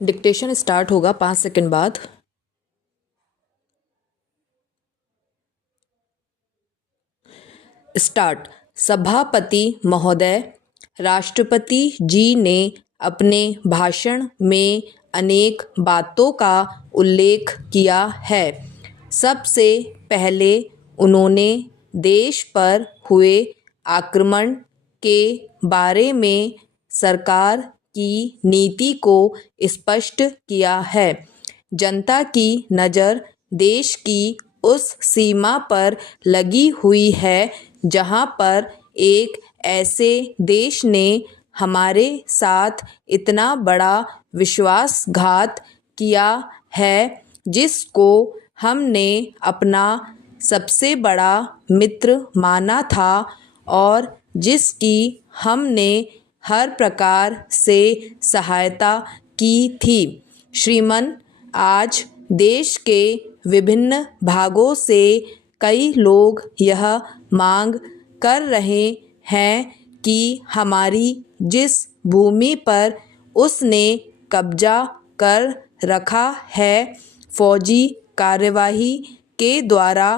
Dictation start होगा 5 second बाद। Start. सभापति महोदय, राष्ट्रपति जी ने अपने भाषण में अनेक बातों का उल्लेख किया है। सबसे पहले उन्होंने देश पर हुए आक्रमण के बारे में सरकार की नीति को स्पष्ट किया है। जनता की नज़र देश की उस सीमा पर लगी हुई है जहां पर एक ऐसे देश ने हमारे साथ इतना बड़ा विश्वासघात किया है, जिसको हमने अपना सबसे बड़ा मित्र माना था और जिसकी हमने हर प्रकार से सहायता की थी। श्रीमान, आज देश के विभिन्न भागों से कई लोग यह मांग कर रहे हैं कि हमारी जिस भूमि पर उसने कब्जा कर रखा है, फौजी कार्यवाही के द्वारा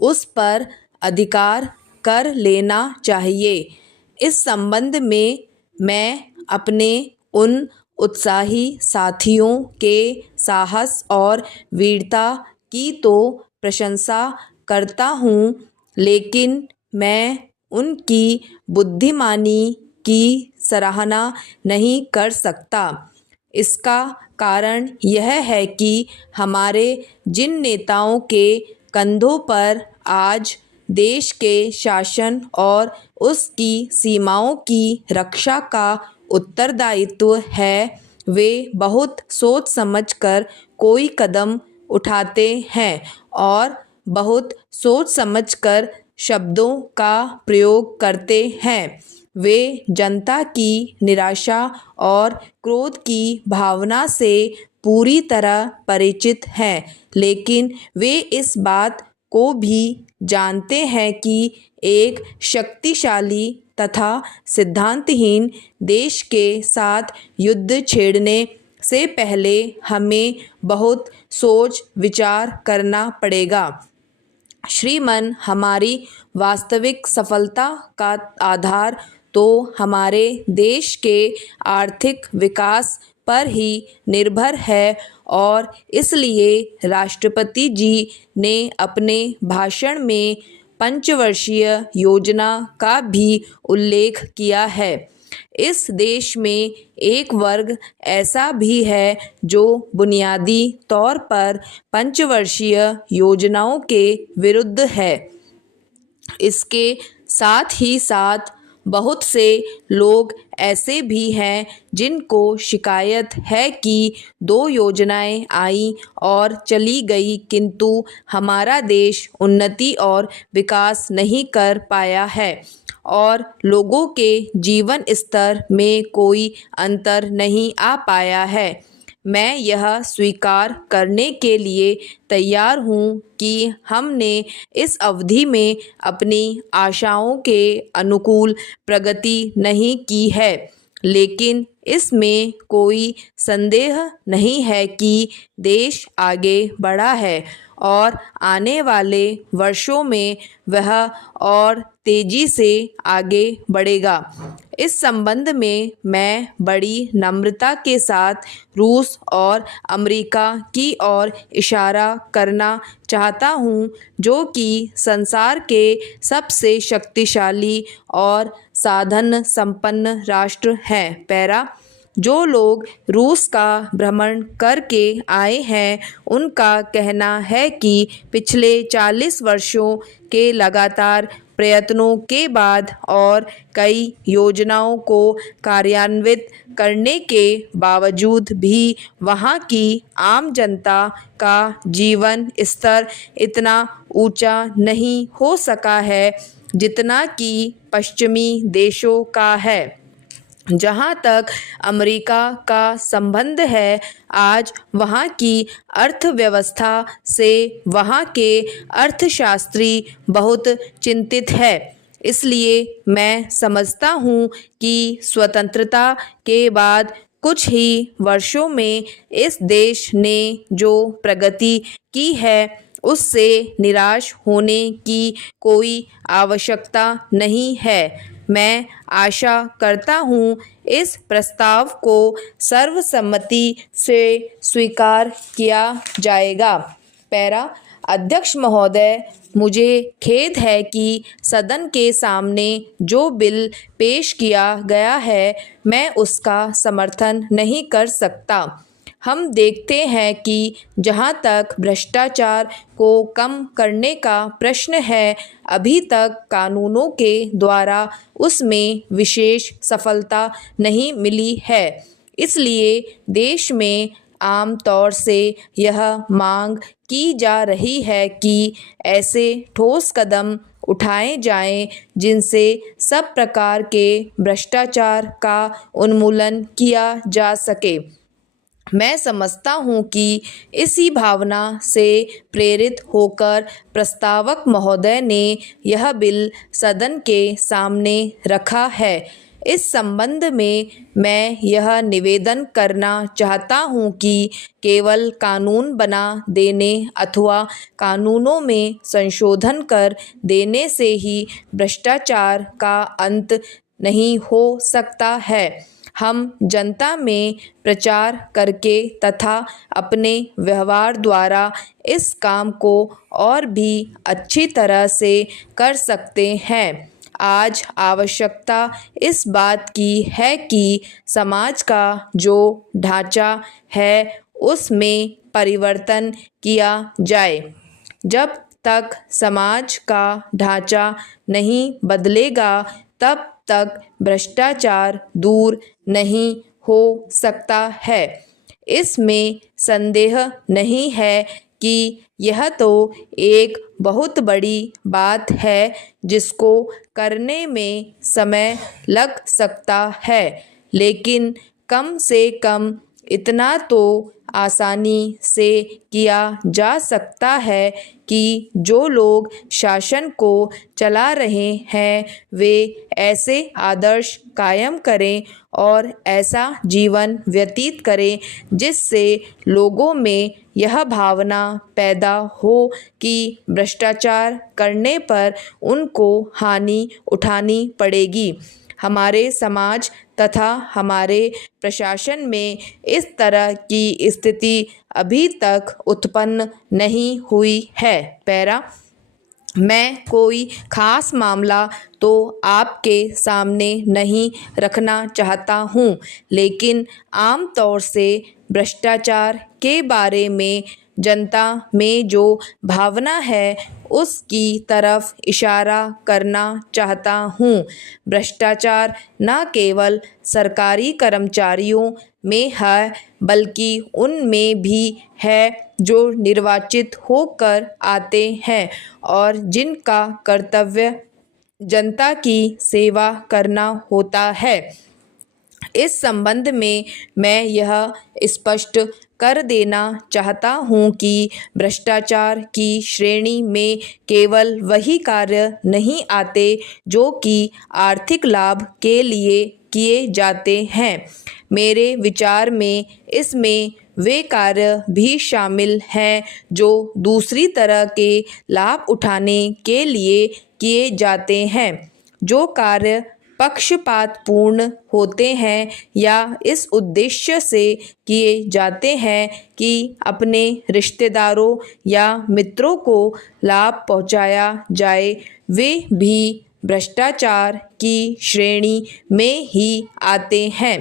उस पर अधिकार कर लेना चाहिए। इस संबंध में मैं अपने उन उत्साही साथियों के साहस और वीरता की तो प्रशंसा करता हूँ, लेकिन मैं उनकी बुद्धिमानी की सराहना नहीं कर सकता। इसका कारण यह है कि हमारे जिन नेताओं के कंधों पर आज देश के शासन और उसकी सीमाओं की रक्षा का उत्तरदायित्व है, वे बहुत सोच समझकर कोई कदम उठाते हैं और बहुत सोच समझकर शब्दों का प्रयोग करते हैं। वे जनता की निराशा और क्रोध की भावना से पूरी तरह परिचित हैं, लेकिन वे इस बात को भी जानते हैं कि एक शक्तिशाली तथा सिद्धांतहीन देश के साथ युद्ध छेड़ने से पहले हमें बहुत सोच विचार करना पड़ेगा। श्रीमान, हमारी वास्तविक सफलता का आधार तो हमारे देश के आर्थिक विकास पर ही निर्भर है और इसलिए राष्ट्रपति जी ने अपने भाषण में पंचवर्षीय योजना का भी उल्लेख किया है। इस देश में एक वर्ग ऐसा भी है जो बुनियादी तौर पर पंचवर्षीय योजनाओं के विरुद्ध है। इसके साथ ही साथ बहुत से लोग ऐसे भी हैं जिनको शिकायत है कि 2 योजनाएं आई और चली गई, किंतु हमारा देश उन्नति और विकास नहीं कर पाया है और लोगों के जीवन स्तर में कोई अंतर नहीं आ पाया है। मैं यह स्वीकार करने के लिए तैयार हूँ कि हमने इस अवधि में अपनी आशाओं के अनुकूल प्रगति नहीं की है, लेकिन इसमें कोई संदेह नहीं है कि देश आगे बढ़ा है और आने वाले वर्षों में वह और तेज़ी से आगे बढ़ेगा। इस संबंध में मैं बड़ी नम्रता के साथ रूस और अमेरिका की ओर इशारा करना चाहता हूँ, जो कि संसार के सबसे शक्तिशाली और साधन संपन्न राष्ट्र हैं। पैरा। जो लोग रूस का भ्रमण करके आए हैं, उनका कहना है कि पिछले 40 वर्षों के लगातार प्रयत्नों के बाद और कई योजनाओं को कार्यान्वित करने के बावजूद भी वहाँ की आम जनता का जीवन स्तर इतना ऊंचा नहीं हो सका है जितना कि पश्चिमी देशों का है। जहाँ तक अमेरिका का संबंध है, आज वहाँ की अर्थव्यवस्था से वहाँ के अर्थशास्त्री बहुत चिंतित है। इसलिए मैं समझता हूँ कि स्वतंत्रता के बाद कुछ ही वर्षों में इस देश ने जो प्रगति की है उससे निराश होने की कोई आवश्यकता नहीं है। मैं आशा करता हूँ इस प्रस्ताव को सर्वसम्मति से स्वीकार किया जाएगा। पैरा अध्यक्ष महोदय, मुझे खेद है कि सदन के सामने जो बिल पेश किया गया है मैं उसका समर्थन नहीं कर सकता। हम देखते हैं कि जहां तक भ्रष्टाचार को कम करने का प्रश्न है, अभी तक कानूनों के द्वारा उसमें विशेष सफलता नहीं मिली है। इसलिए देश में आम तौर से यह मांग की जा रही है कि ऐसे ठोस कदम उठाए जाएं जिनसे सब प्रकार के भ्रष्टाचार का उन्मूलन किया जा सके। मैं समझता हूँ कि इसी भावना से प्रेरित होकर प्रस्तावक महोदय ने यह बिल सदन के सामने रखा है। इस संबंध में मैं यह निवेदन करना चाहता हूँ कि केवल कानून बना देने अथवा कानूनों में संशोधन कर देने से ही भ्रष्टाचार का अंत नहीं हो सकता है। हम जनता में प्रचार करके तथा अपने व्यवहार द्वारा इस काम को और भी अच्छी तरह से कर सकते हैं। आज आवश्यकता इस बात की है कि समाज का जो ढांचा है उसमें परिवर्तन किया जाए। जब तक समाज का ढांचा नहीं बदलेगा तब तक भ्रष्टाचार दूर नहीं हो सकता है। इसमें संदेह नहीं है कि यह तो एक बहुत बड़ी बात है जिसको करने में समय लग सकता है, लेकिन कम से कम इतना तो आसानी से किया जा सकता है कि जो लोग शासन को चला रहे हैं वे ऐसे आदर्श कायम करें और ऐसा जीवन व्यतीत करें जिससे लोगों में यह भावना पैदा हो कि भ्रष्टाचार करने पर उनको हानि उठानी पड़ेगी। हमारे समाज तथा हमारे प्रशासन में इस तरह की स्थिति अभी तक उत्पन्न नहीं हुई है। पैरा मैं कोई खास मामला तो आपके सामने नहीं रखना चाहता हूँ, लेकिन आम तौर से भ्रष्टाचार के बारे में जनता में जो भावना है उसकी तरफ इशारा करना चाहता हूँ। भ्रष्टाचार न केवल सरकारी कर्मचारियों में है बल्कि उनमें भी है जो निर्वाचित होकर आते हैं और जिनका कर्तव्य जनता की सेवा करना होता है। इस संबंध में मैं यह स्पष्ट कर देना चाहता हूँ कि भ्रष्टाचार की श्रेणी में केवल वही कार्य नहीं आते जो कि आर्थिक लाभ के लिए किए जाते हैं। मेरे विचार में इसमें वे कार्य भी शामिल हैं जो दूसरी तरह के लाभ उठाने के लिए किए जाते हैं। जो कार्य पक्षपातपूर्ण होते हैं या इस उद्देश्य से किए जाते हैं कि अपने रिश्तेदारों या मित्रों को लाभ पहुंचाया जाए, वे भी भ्रष्टाचार की श्रेणी में ही आते हैं।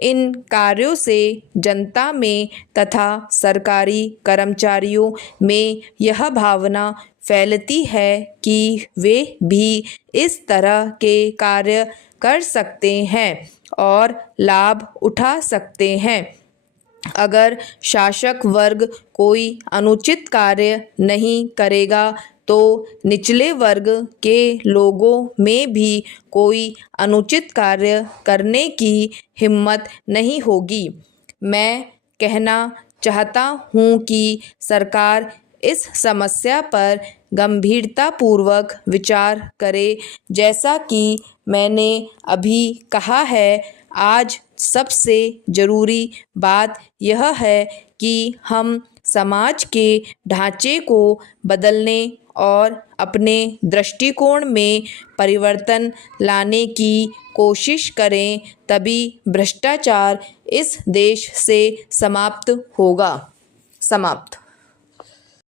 इन कार्यों से जनता में तथा सरकारी कर्मचारियों में यह भावना फैलती है कि वे भी इस तरह के कार्य कर सकते हैं और लाभ उठा सकते हैं। अगर शासक वर्ग कोई अनुचित कार्य नहीं करेगा तो निचले वर्ग के लोगों में भी कोई अनुचित कार्य करने की हिम्मत नहीं होगी। मैं कहना चाहता हूँ कि सरकार इस समस्या पर गंभीरतापूर्वक विचार करे। जैसा कि मैंने अभी कहा है, आज सबसे ज़रूरी बात यह है कि हम समाज के ढांचे को बदलने और अपने दृष्टिकोण में परिवर्तन लाने की कोशिश करें, तभी भ्रष्टाचार इस देश से समाप्त होगा। समाप्त।